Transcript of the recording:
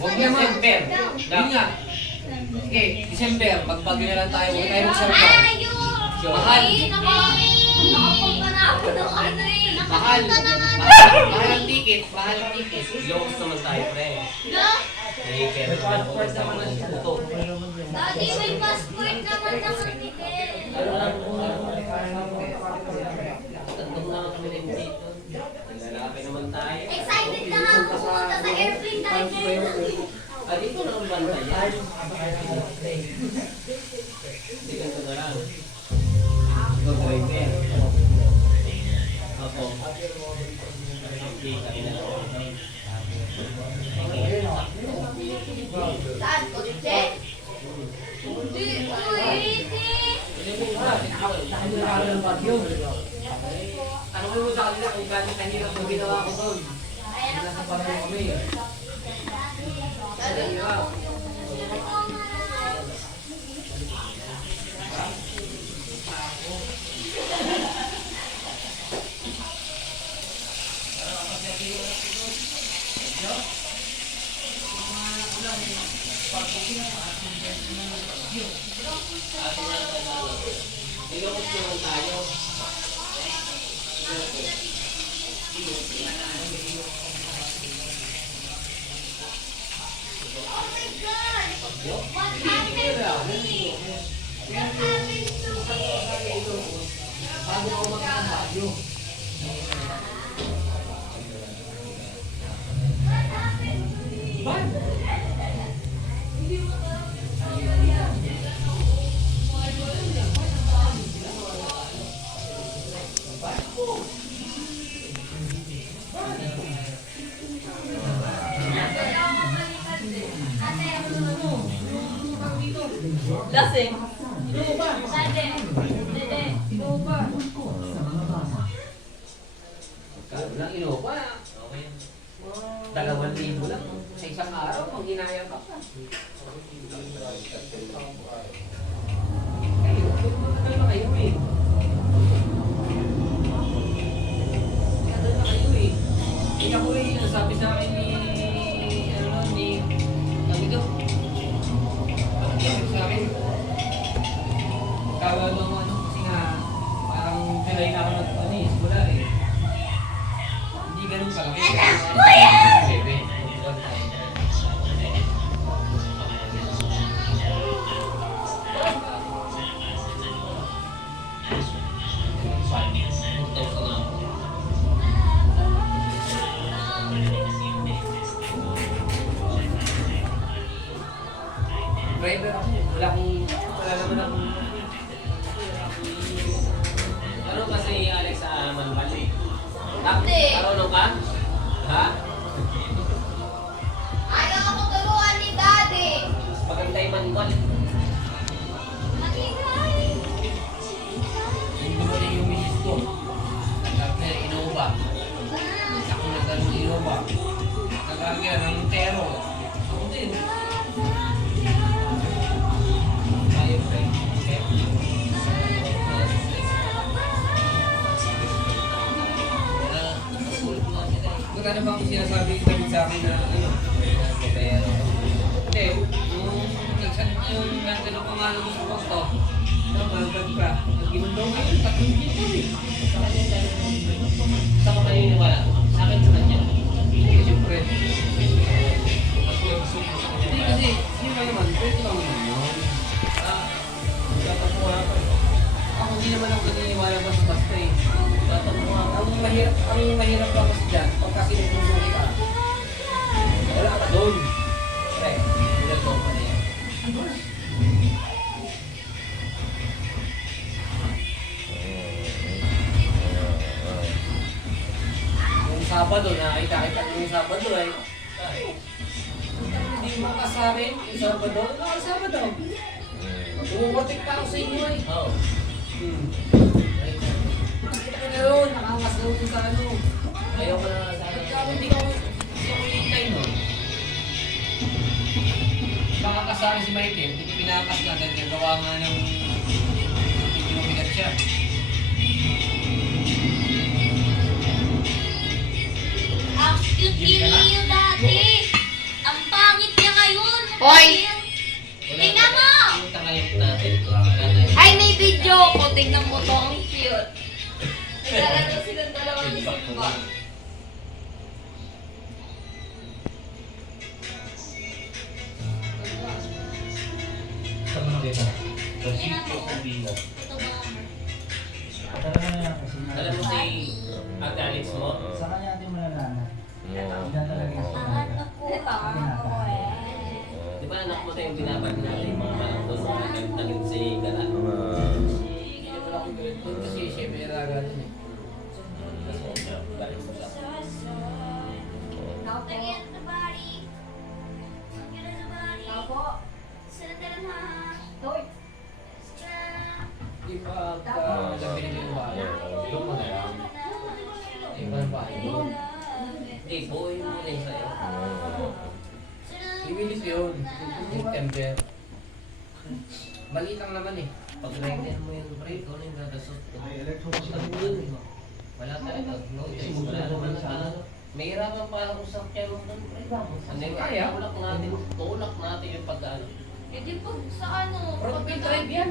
Huwag na December. Yun nga. Sige, December. Magbagyo na lang tayo. Huwag tayo mag-surprise. Mahal. Nakapunta na ako ng ano eh. Mahal. Nakapunta na nga. Mahal ang ticket. Mahal ang ticket. Locos naman tayo, pre. No? Eh, pero passport naman ang puto. Daddy, may passport naman nakatikin. Tatlong lang kami rin dito. Lalaki naman tayo. Excited na nga ako pumunta sa airplane driver. Ah, dito na ang bantay yan. Hindi ka ito na lang. Ito, driver. Ako. Hindi, kami na lang. Saan? Kotse? Hindi, Ano mo sa kanila kung gano'ng kahirap ang ginawa ko doon? Nasa bago kami. Kahirap. Ilocos naman tayo. Oh my God! What happened to me? What happened to me? Bago ako magkakabagyo. What happened to me? Lasing. Dede. Dede. Kano lang inupa. Okay. 2,000 lang. Sa isang araw, pag ginaya ka pa. Kayo, matagal na kayo eh. Matagal na kayo eh. Kaya ko eh, sabi sa akin ni Tamido. Sabi sa akin, kawal ng ano, kasi nga, parang pilay na ako nagpanis, wala eh. Hindi ganun kalaki. Bebe. Driver ako, wala naman akong Ano kasi Alex sa manual eh? Hindi. Marunong ka? Ha? Ayaw ako turuan ni Daddy. Maganda yung manual. Matigay. yung dumating yung misis ko. Nag-partner, Innova. Ako na ganun Innova. Nag-partner ng Montero. Ako din. Tayo, pre. Magkano ba ang sinasabi kami sa akin na ano? Kaya, hindi, yung nandun ako nga nung gusto ko to, namagad ka. Ginundo ngayon, 3 dito eh. Saan ka paniniwala? Sa akin sa kanya. Hindi, siyempre. Hindi kasi, yun lang naman, pwede lang naman yun. Dapat mo ako. Ako hindi naman ako naniniwala basta-basta eh. Dapat mo ako. Ang mahirap lang kasi dyan, pagka sinususuki ka, wala ka doon. Pre, ilan ko pa na yan. Yung Sabado, nakita-kita ko yung Sabado eh. Hindi mo ka sa akin, yung Sabado, Sabado. Umumatik pa ako sa inyo eh. Oo. Nakita ko na yun, nakakas na yun sa ano. Ayaw ko na sa akin. Kaya hindi ko hintay no. Baka kasama si Michael, hindi pinakas na dahil gawa nga ng hindi pinumigat siya. Ang cute ni Leo dati. Ang pangit Hoy! Tingnan mo! Takayok natin. Ay, may video ko. Tingnan mo to. Ang cute. Naglalaro silang dalawang simba. Ito ba? Alam mo si Ate Alex mo? Sa kanya natin malalaman. Hindi na talaga yung Pangat na po. Pangat ko eh. Di ba anak mo tayong binabag natin mga parang doon nagtagin si Gara? Kasi siya may alaga din eh. Galing mo siya. Lagyan sa bari. Lagyan sa bari. Opo. Saradalan ha. Hoy. Di ba labi nila yung bahay? Yung mo na lang. Di ba yung bahay? Hindi, buhay mo na yung sa'yo. Ibilis yun. September. Maliit lang naman eh. Pag rider mo yung brake, ano yung dadasot ko? Wala talaga. No choice. Wala naman na ano. May hirapan pa ako sa kaya mo doon. Ano yung Kaya? tulak natin yung pag-ano. Eh di pag sa ano, Front wheel drive yan.